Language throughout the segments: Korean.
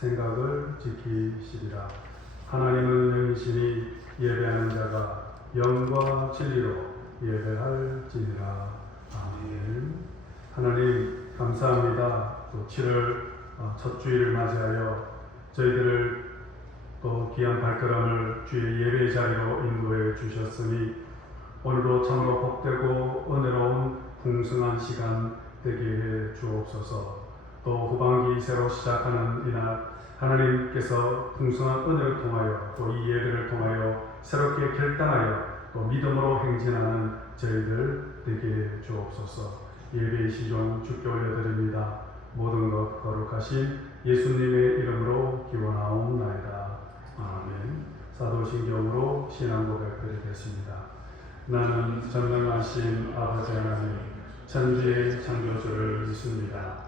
생각을 지키시리라. 하나님은 영이시니 예배하는 자가 영과 진리로 예배할지니라. 아멘. 하나님 감사합니다. 또 7월 어, 첫 주일을 맞이하여 저희들을 또 귀한 발걸음을 주의 예배 자리로 인도해 주셨으니 오늘도 참으로 복되고 은혜로운 풍성한 시간 되게 해 주옵소서. 또 후반기 새로 시작하는 이날 하나님께서 풍성한 은혜를 통하여 또 이 예배를 통하여 새롭게 결단하여 또 믿음으로 행진하는 저희들 되게 해 주옵소서. 예배의 시종 주께 올려드립니다. 모든 것 거룩하신 예수님의 이름으로 기원하옵나이다. 아멘. 사도신경으로 신앙 고백 드리겠습니다. 나는 전능하신 아버지 하나님, 천지의 창조주를 믿습니다.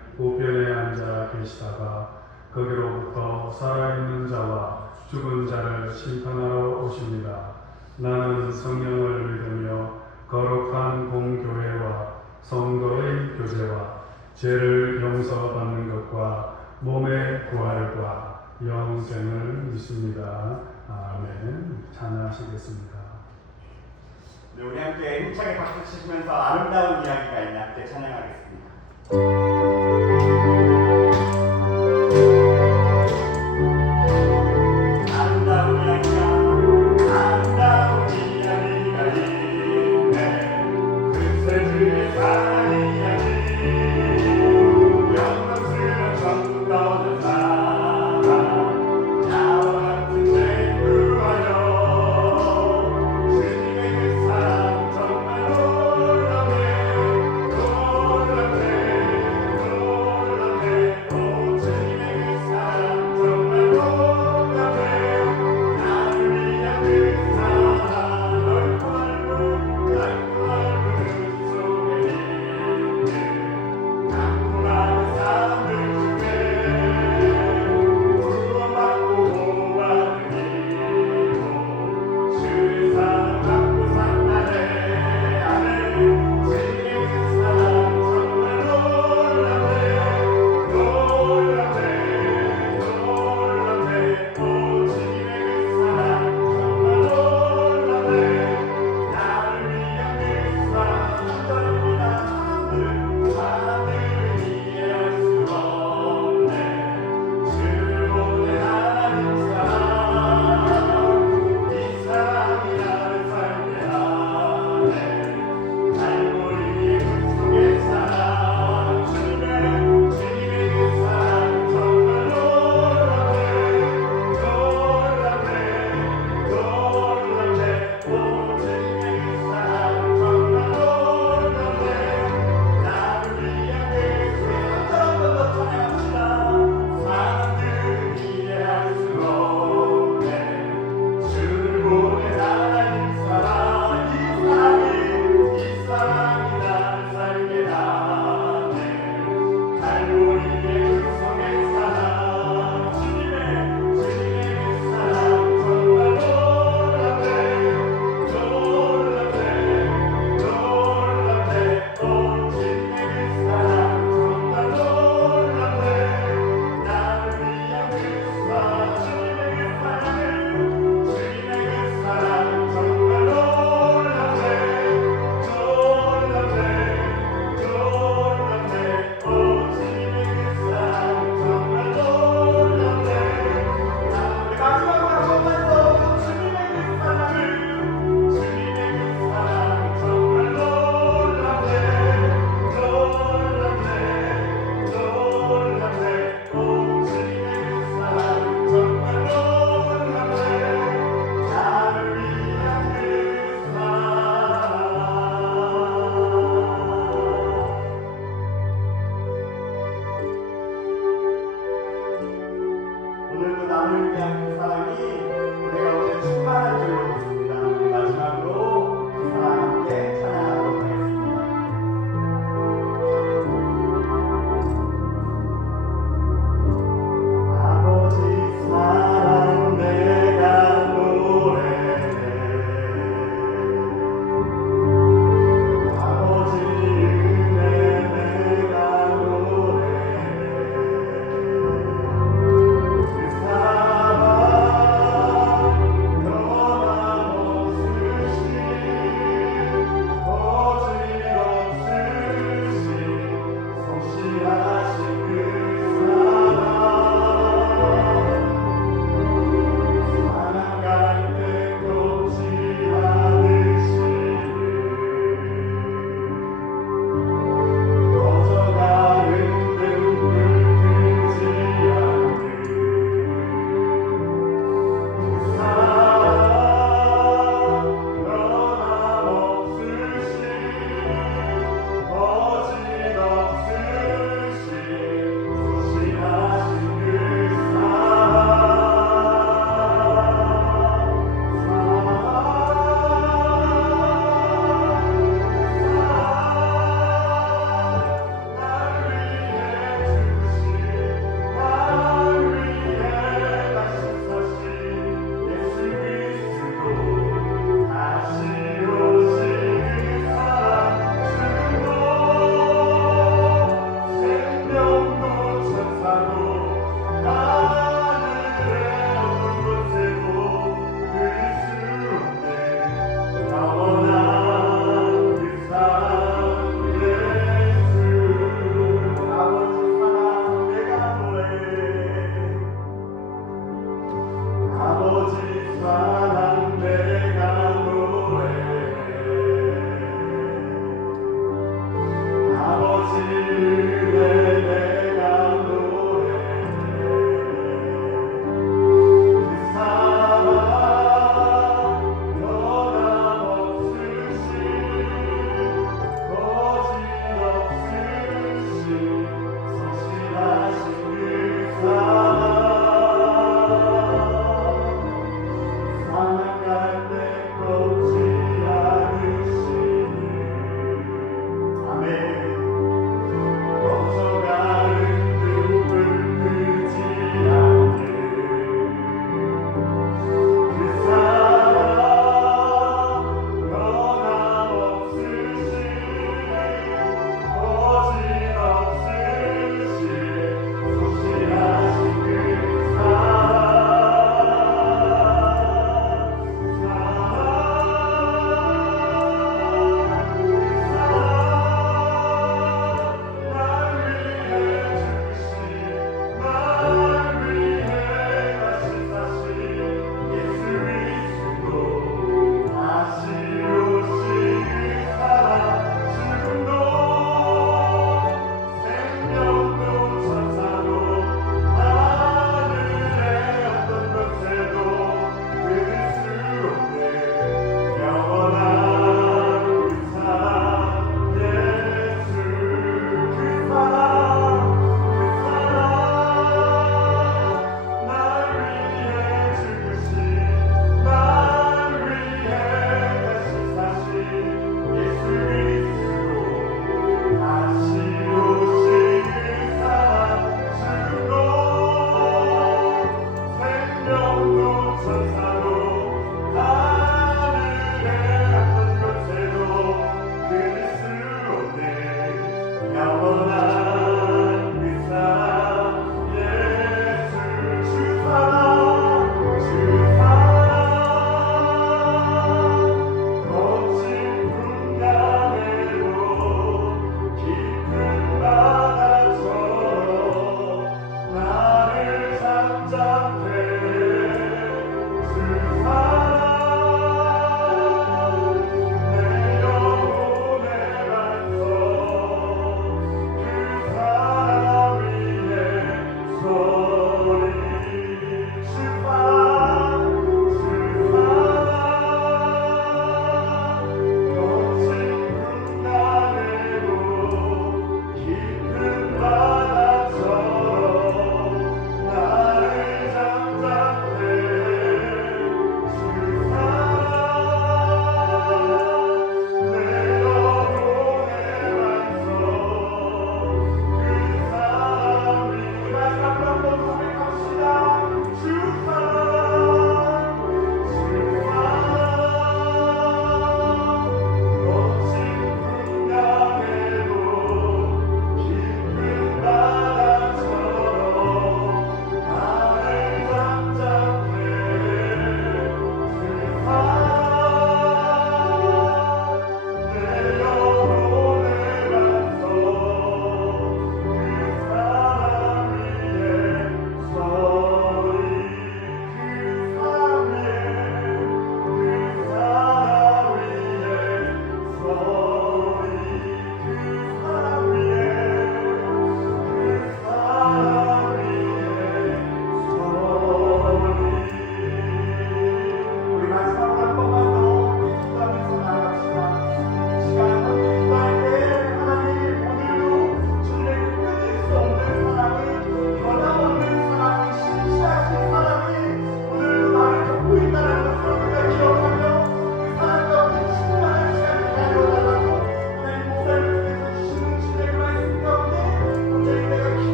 우편에 앉아 계시다가 거기로부터 살아있는 자와 죽은 자를 심판하러 오십니다. 나는 성령을 믿으며 거룩한 공교회와 성도의 교제와 죄를 용서받는 것과 몸의 부활과 영생을 믿습니다. 아멘. 찬양하시겠습니다. 네, 우리 함께 힘차게 박수 치시면서 아름다운 이야기가 있는 함께 찬양하겠습니다. 아